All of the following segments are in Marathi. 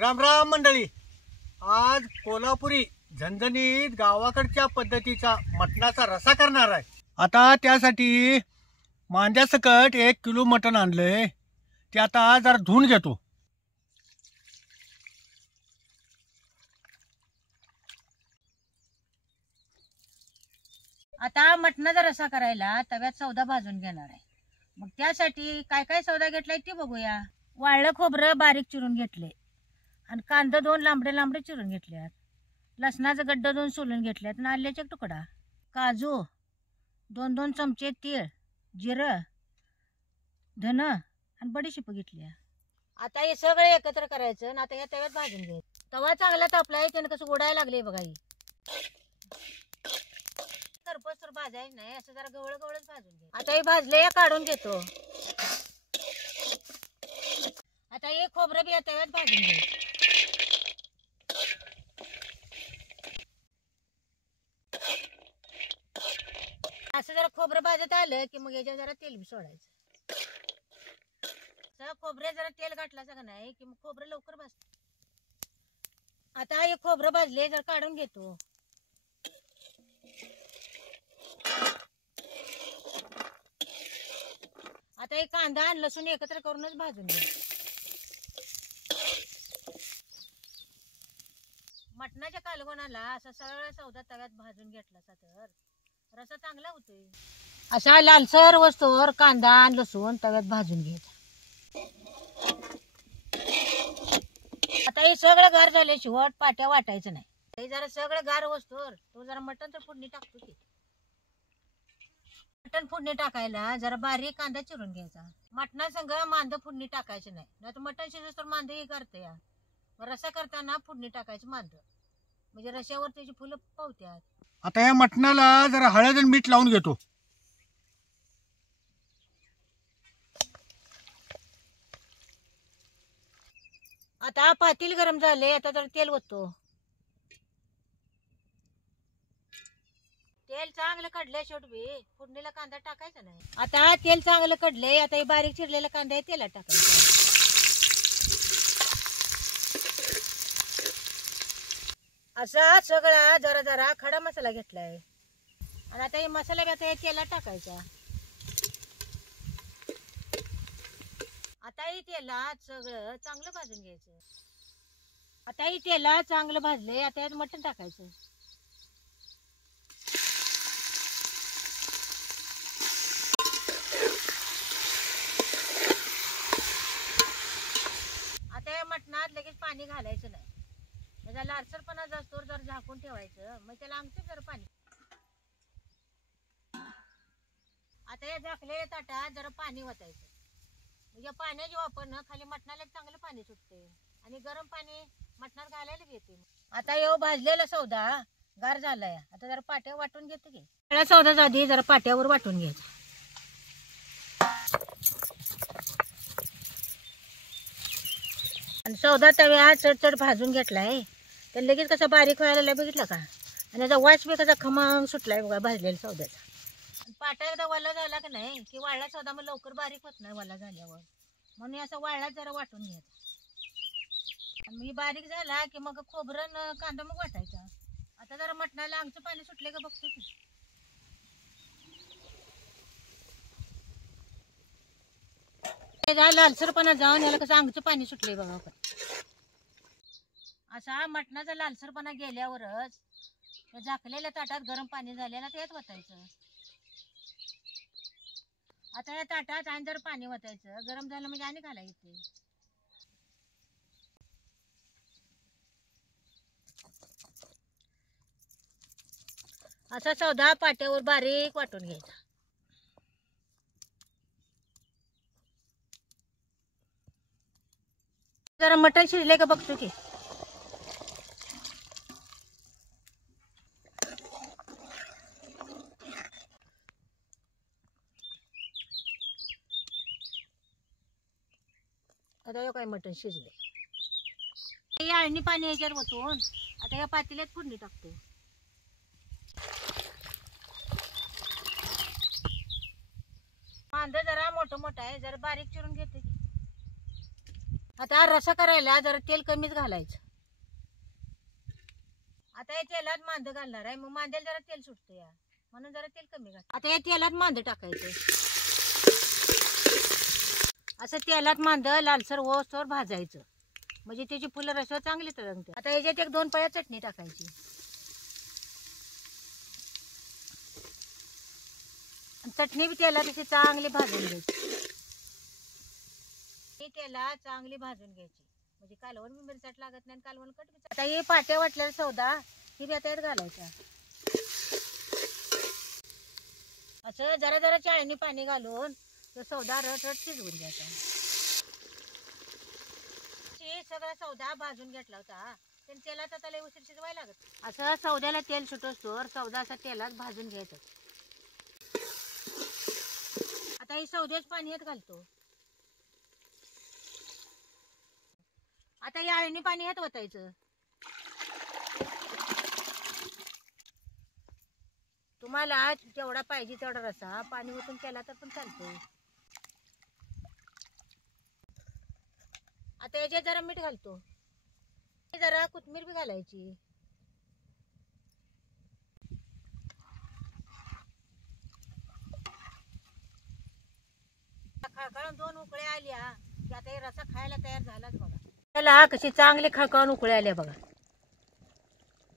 राम राम मंडळी, आज कोल्हापुरी झणझणीत गावाकडच्या पद्धतीचा मटणाचा रसा करणार आहे। आता त्यासाठी मांद्यासकट 1 किलो मटण आणलंय, ते आता जरा धुवून घेतो। आता मटणाचा रसा करायला तव्यात सौदा भाजून घेणार आहे। मग त्यासाठी काय काय सौदा घेतलाय ते बघूया। वाळलं खोबरं बारीक चिरून घेतले आणि कांदा 2 लांबडे लांबडे चिरून घेतल्यात, लसणाचं गड्ड 2 सोलून घेतल्यात आणि आल्याचा तुकडा, काजू 2-2 चमचे, तीळ, जिरं, धन आणि बडीशेप घेतली। आता हे सगळं एकत्र करायचं आणि आता या तव्यात भाजून घ्यायचं। तवा चांगला तापलाय, त्यानं कसं उडायला लागले बघा। ही करपस तर भाजायचं नाही, असं जरा गवळ गवळच भाजून घे। आता हे भाजले काढून घेतो। आता हे खोबरं बी तव्यात भाजून घे। असं जरा खोबरं भाजत आलं की मग याच्यावर जरा तेल बी सोडायचं। खोबरे जरा तेल घातलं का नाही की मग खोबरं लवकर भाजतं। आता हे खोबरं भाजले जरा काढून घेतो। आता हे कांदा आणि लसूण एकत्र करूनच भाजून घे। मटणाच्या कालवणाला असा सरळ सौदा तव्यात भाजून घेतला तर रसा चांगला होतोय। असा लालसर वस्तूवर कांदा आणि लसूण तव्यात भाजून घ्यायचा। आता हे सगळं गार झाले शेवट पाट्या वाटायचं नाही। हे जरा सगळं गार वस्तूवर तो जरा मटण तर फोडणी टाकतो की। मटण फोडणी टाकायला जरा बारीक कांदा चिरून घ्यायचा। मटणा संग मांद फोडणी टाकायचं नाही, नाहीतर मटण शिजत तर मांद ही करते या। रसा करताना फोडणी टाकायची मांद, म्हणजे रश्यावर त्याची फुलं पावत्यात। आता या मटणाला जरा हळद आणि मीठ लावून घेतो। आता पातेल गरम झाले, आता जरा तेल ओततो। तेल चांगलं कडले शेवट बी फोडणीला कांदा टाकायचा नाही। आता तेल चांगलं कडले, आता हे बारीक चिरलेला कांदा तेलात टाकायचा। असा सगळा जरा जरा खडा मसाला घेतलाय आणि आता हे मसाला आता हे तेलात टाकायचा। आता हे तेलात सगळं चांगलं भाजून घ्यायचं। आता हे तेलात चांगलं भाजले, आता यात मटण टाकायचं। आता या मटणात लगेच पाणी घालायचं नाही, त्याचा लालसरपणा जास्तवर जर झाकून ठेवायचं, मग त्याला आमचं जरा पाणी। आता या झाकलेल्या ताटात जरा पाणी वतायचं, म्हणजे पाण्याची वापरनं खाली मटणाला चांगलं पाणी सुटते आणि गरम पाणी मटणात घालायला घेते। आता येऊ भाजलेला सौदा गार झालाय, आता जरा पाट्या वाटून घेते की। सगळ्या सौदा आधी जरा पाट्यावर वाटून घ्यायचा। आणि सौदा तव्यात चढचढ भाजून घेतलाय, तर लगेच कसं बारीक व्हायला बघितलं का, आणि त्याचा वास बी कसा खमंग सुटलाय बघा भाजलेल्या सौद्याचा। पाटा एकदा वल्ला झाला की नाही की वाळला सौदा मग लवकर बारीक होत नाही वल्ला झाल्यावर, म्हणून असं वाळला जरा वाटून घ्यायचा। आणि बारीक झाला की मग खोबरं कांदा मग वाटायचा। आता जरा मटणाला आमचं पाणी सुटले का बघतो की। लालसरपणा जाऊन याला कसं अंगचं पाणी सुटले बघा। असा मटणाचा लालसरपणा गेल्यावरच झाकलेल्या ताटात गरम पाणी झालेलं त्यात वतायचं। आता या ताटात आणि जर पाणी वतायचं, गरम झालं म्हणजे आणि घालायचं। असा सौदा पाट्यावर बारीक वाटून घ्यायचा। जरा मटण शिजले का बघतो की। आता काय मटण शिजले, आळणी पाणी याच्यावर ओतून आता या पातेल्यात फोडणी टाकतो। कांदा जरा मोठं मोठं आहे, जरा बारीक चिरून घेते। आता रसा करायला जरा तेल कमीच घालायचं. आता या तेलात मांद घालणार आहे, मग मांद्याला जरा तेल सुटतं या, म्हणून जरा तेल कमी घाल. आता या तेलात मांद टाकायचं. असं तेलात मांद लालसर ओसर भाजायचं, म्हणजे त्याची फुलं रसवा चांगली तरंगते. आता याच्यात 1-2 पळ्या चटणी टाकायची. चटणी बी तेलात अशी चांगली भाजून घ्यायची. ही तेलात चांगली भाजून घ्यायची, म्हणजे कालवण बी मिरचाट लागत नाही, कालवण कट बी. आता हे पाट्या वाटलेला सौदा ही बी आता यात घालायचा. असं जरा जरा चाळणी पाणी घालून तो सौदा रट शिजवून घ्यायचा. सगळा सौदा भाजून घेतला होता, पण तेलात आता लय उशीर शिजवायला लागत. असं सौद्याला तेल सुटोसतोवर सौदा असा तेलात भाजून घ्यायचा. आता हे सौद्याच पाणी यात घालतो. आता या आळणी पाणी यात वतायचं. तुम्हाला जेवढा पाहिजे तेवढा रसा पाणी ओतून केला तर पण चालतंय. आता याच्यात जरा मीठ घालतो, जरा कोथिंबीर बी घालायची. खळखळून 2 उकळ्या आल्या की आता हे रसा खायला तयार झालाच बघा. त्याला कशी चांगली खळखळून उकळ्या आल्या बघा,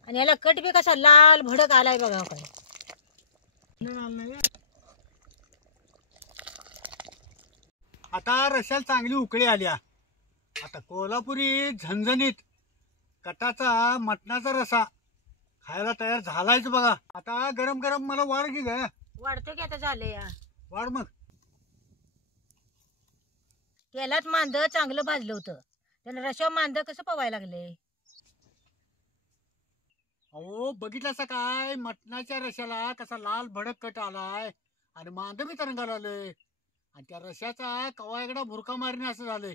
आणि याला कट बी कसा लाल भडक आलाय बघा. काय आता रशाला चांगली उकळी आल्या. आता कोल्हापुरी झणझणीत कटाचा मटणाचा रसा खायला तयार झालायच बघा. आता गरम गरम मला वाढ की ग. वाढतो की आता झालं या. वाढ मग. तेलात मांद चांगलं भाजलं होतं, त्यानं रशा मांद कसं पवायला लागले. अहो बघितलं काय मटणाच्या रशाला कसा लाल भडक कट आलाय आणि मांद बी तरंगाला आलंय, आणि त्या रशाचा कवा एकदा भुरका मारणे असं झालंय.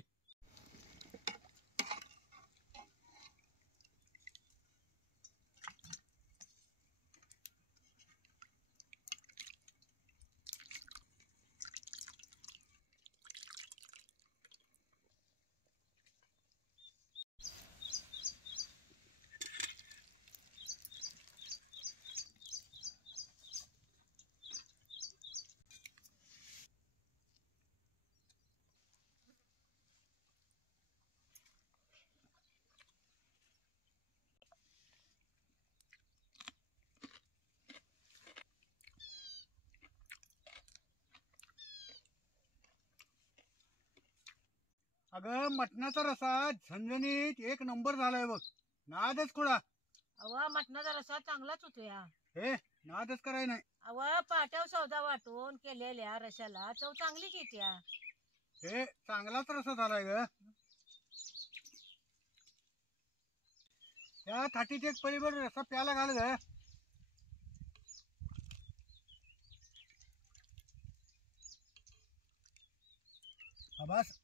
अगं मटणाचा रसा झणझणीत 1 नंबर झालाय बघ. नादच कुडा. अव मटणाचा रसा चांगलाच होतो या. हे नादच कराय नाही. अव पाट्याव सौदा वाटून केलेल्या रशाला चव चांगलीच येत्या. हे चांगलाच रसा झालाय ग. या थाटीत 1 पळीभर रसा प्याला घाल ग. बस